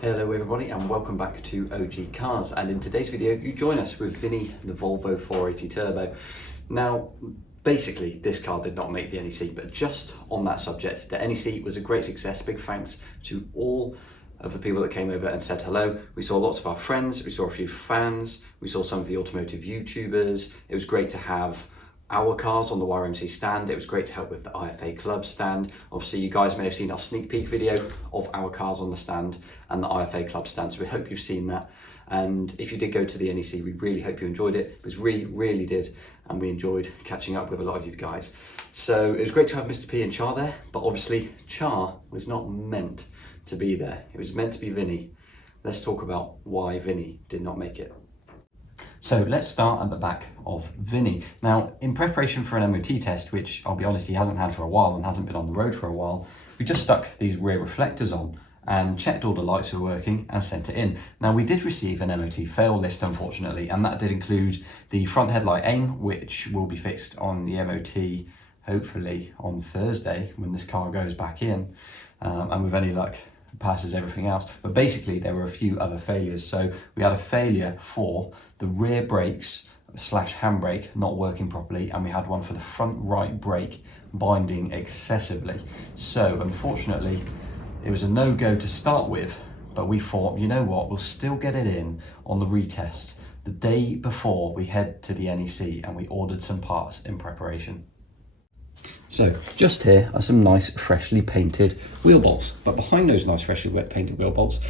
Hello everybody and welcome back to OG Cars, and in today's video you join us with Vinny, the Volvo 480 Turbo. Now basically this car did not make the NEC, but just on that subject, the NEC was a great success. Big thanks to all of the people that came over and said hello. We saw lots of our friends, we saw a few fans, we saw some of the automotive YouTubers. It was great to have our cars on the YMC stand. It was great to help with the IFA Club stand. Obviously you guys may have seen our sneak peek video of our cars on the stand and the IFA Club stand, so we hope you've seen that. And if you did go to the NEC, we really hope you enjoyed it, because we really did, and we enjoyed catching up with a lot of you guys. So it was great to have Mr. P and Char there, but obviously Char was not meant to be there. It was meant to be Vinny. Let's talk about why Vinny did not make it. So let's start at the back of Vinny. Now, in preparation for an MOT test, which I'll be honest, he hasn't had for a while and hasn't been on the road for a while, we just stuck these rear reflectors on and checked all the lights were working and sent it in. Now, we did receive an MOT fail list, unfortunately, and that did include the front headlight aim, which will be fixed on the MOT hopefully on Thursday when this car goes back in, and with any luck passes everything else. But basically there were a few other failures. So we had a failure for the rear brakes / handbrake not working properly, and we had one for the front right brake binding excessively. So unfortunately it was a no-go to start with, but we thought, you know what, we'll still get it in on the retest the day before we head to the NEC, and we ordered some parts in preparation. So just here are some nice freshly painted wheel bolts, but behind those nice freshly painted wheel bolts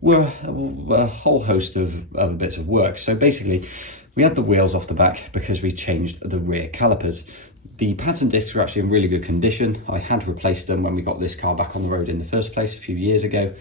were a whole host of other bits of work. So basically we had the wheels off the back because we changed the rear calipers. The pads and discs were actually in really good condition. I had replaced them when we got this car back on the road in the first place a few years ago.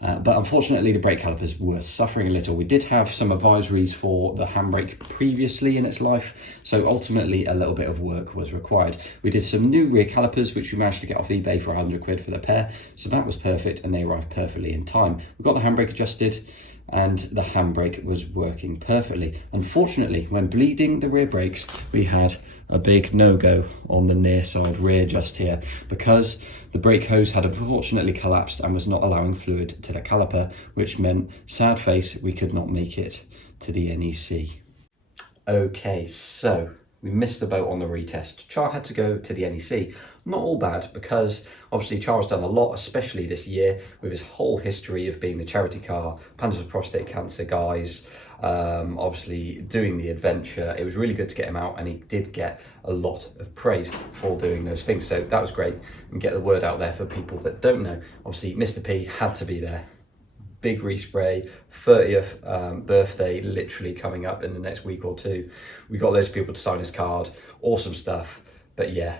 But unfortunately the brake calipers were suffering a little. We did have some advisories for the handbrake previously in its life, so ultimately a little bit of work was required. We did some new rear calipers, which we managed to get off eBay for 100 quid for the pair, so that was perfect and they arrived perfectly in time. We got the handbrake adjusted and the handbrake was working perfectly. Unfortunately, when bleeding the rear brakes, we had a big no-go on the near side rear just here, because the brake hose had unfortunately collapsed and was not allowing fluid to the caliper, which meant, sad face, we could not make it to the NEC. Okay, so we missed the boat on the retest. Char had to go to the NEC. Not all bad, because obviously Char's done a lot, especially this year, with his whole history of being the charity car, Pandas with Prostate Cancer guys, obviously doing the adventure. It was really good to get him out, and he did get a lot of praise for doing those things. So that was great, and get the word out there for people that don't know. Obviously Mr. P had to be there. Big respray, 30th birthday literally coming up in the next week or two. We got those people to sign his card, awesome stuff. But yeah,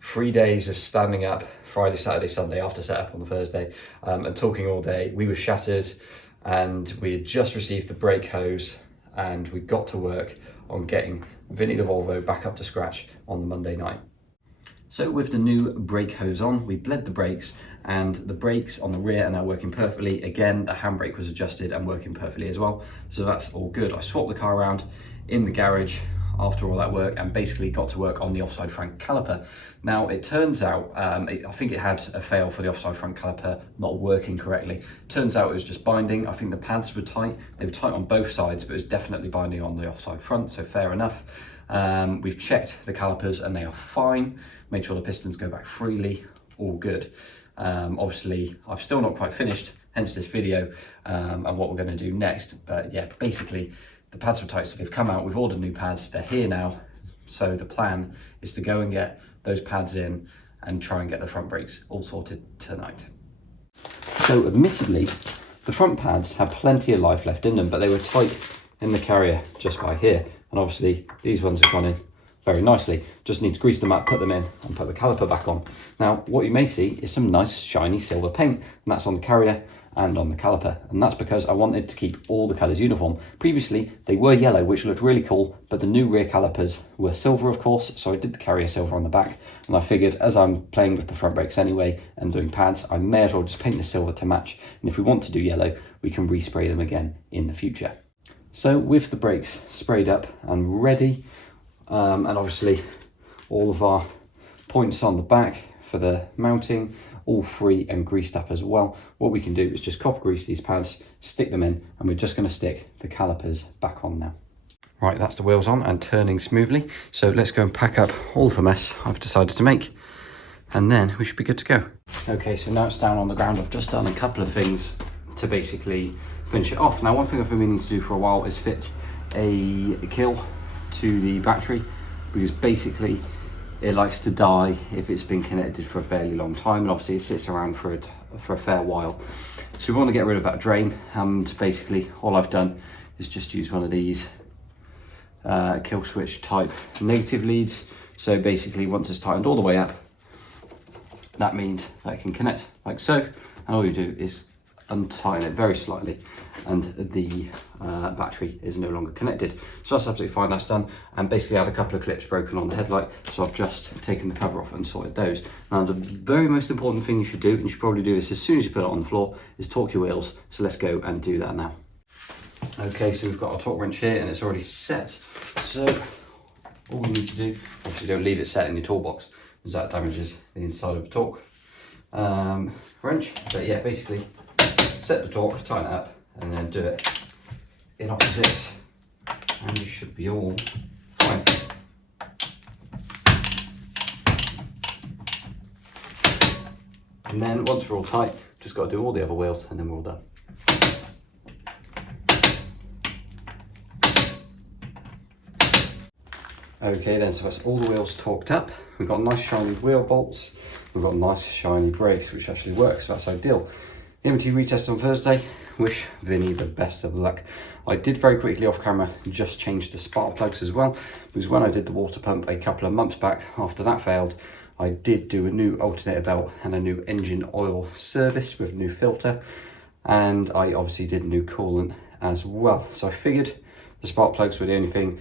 3 days of standing up Friday, Saturday, Sunday after setup on the Thursday, and talking all day. We were shattered, and we had just received the brake hose, and we got to work on getting Vinny the Volvo back up to scratch on the Monday night. So with the new brake hose on, we bled the brakes, and the brakes on the rear are now working perfectly. Again, the handbrake was adjusted and working perfectly as well, so that's all good. I swapped the car around in the garage after all that work and basically got to work on the offside front caliper. Now it turns out, I think it had a fail for the offside front caliper not working correctly. Turns out it was just binding. I think the pads were tight. They were tight on both sides, but it was definitely binding on the offside front, so fair enough. We've checked the calipers and they are fine. Made sure the pistons go back freely, all good. Obviously I've still not quite finished, hence this video, and what we're going to do next. But yeah, basically the pads were tight, so they've come out. We've ordered new pads, they're here now. So the plan is to go and get those pads in and try and get the front brakes all sorted tonight. So admittedly, the front pads had plenty of life left in them, but they were tight in the carrier just by here. And obviously these ones have gone in very nicely. Just need to grease them up, put them in, and put the caliper back on. Now, what you may see is some nice shiny silver paint, and that's on the carrier and on the caliper, and that's because I wanted to keep all the colours uniform. Previously they were yellow, which looked really cool, but the new rear calipers were silver, of course, so I did the carrier silver on the back, and I figured as I'm playing with the front brakes anyway and doing pads, I may as well just paint the silver to match, and if we want to do yellow, we can respray them again in the future. So with the brakes sprayed up and ready, and obviously all of our points on the back for the mounting all free and greased up as well. What we can do is just copper grease these pads, stick them in, and we're just going to stick the calipers back on now. Right, that's the wheels on and turning smoothly. So let's go and pack up all the mess I've decided to make, and then we should be good to go. Okay, so now it's down on the ground. I've just done a couple of things to basically finish it off. Now, one thing I've been meaning to do for a while is fit a kill to the battery, because basically it likes to die if it's been connected for a fairly long time, and obviously it sits around for a fair while. So we want to get rid of that drain, and basically all I've done is just use one of these kill switch type negative leads. So basically once it's tightened all the way up, that means that it can connect like so, and all you do is untighten it very slightly and the battery is no longer connected. So that's absolutely fine, that's done. And basically I had a couple of clips broken on the headlight, so I've just taken the cover off and sorted those. Now the very most important thing you should do, and you should probably do this as soon as you put it on the floor, is torque your wheels. So let's go and do that now. Okay, so we've got our torque wrench here and it's already set. So all we need to do, obviously don't leave it set in your toolbox, because that damages the inside of the torque wrench. But yeah, basically set the torque, tighten it up, and then do it in opposites, and you should be all fine. And then once we're all tight, just got to do all the other wheels and then we're all done. Okay then, so that's all the wheels torqued up. We've got nice shiny wheel bolts, we've got nice shiny brakes, which actually works, so that's ideal. The MOT retest on Thursday. Wish Vinny the best of luck. I did very quickly off camera just change the spark plugs as well, because when I did the water pump a couple of months back after that failed, I did do a new alternator belt and a new engine oil service with a new filter, and I obviously did new coolant as well. So I figured the spark plugs were the only thing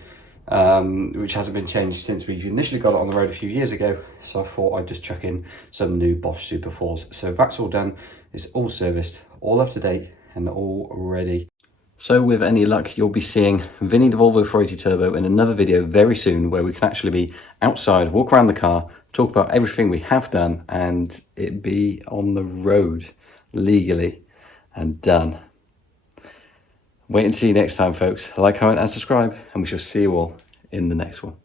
which hasn't been changed since we initially got it on the road a few years ago, so I thought I'd just chuck in some new Bosch Super 4s. So that's all done, it's all serviced, all up to date and all ready. So with any luck, you'll be seeing Vinny the Volvo 480 Turbo in another video very soon, where we can actually be outside, walk around the car, talk about everything we have done, and it be on the road legally and done. Wait and see you next time, folks. Like, comment and subscribe, and we shall see you all in the next one.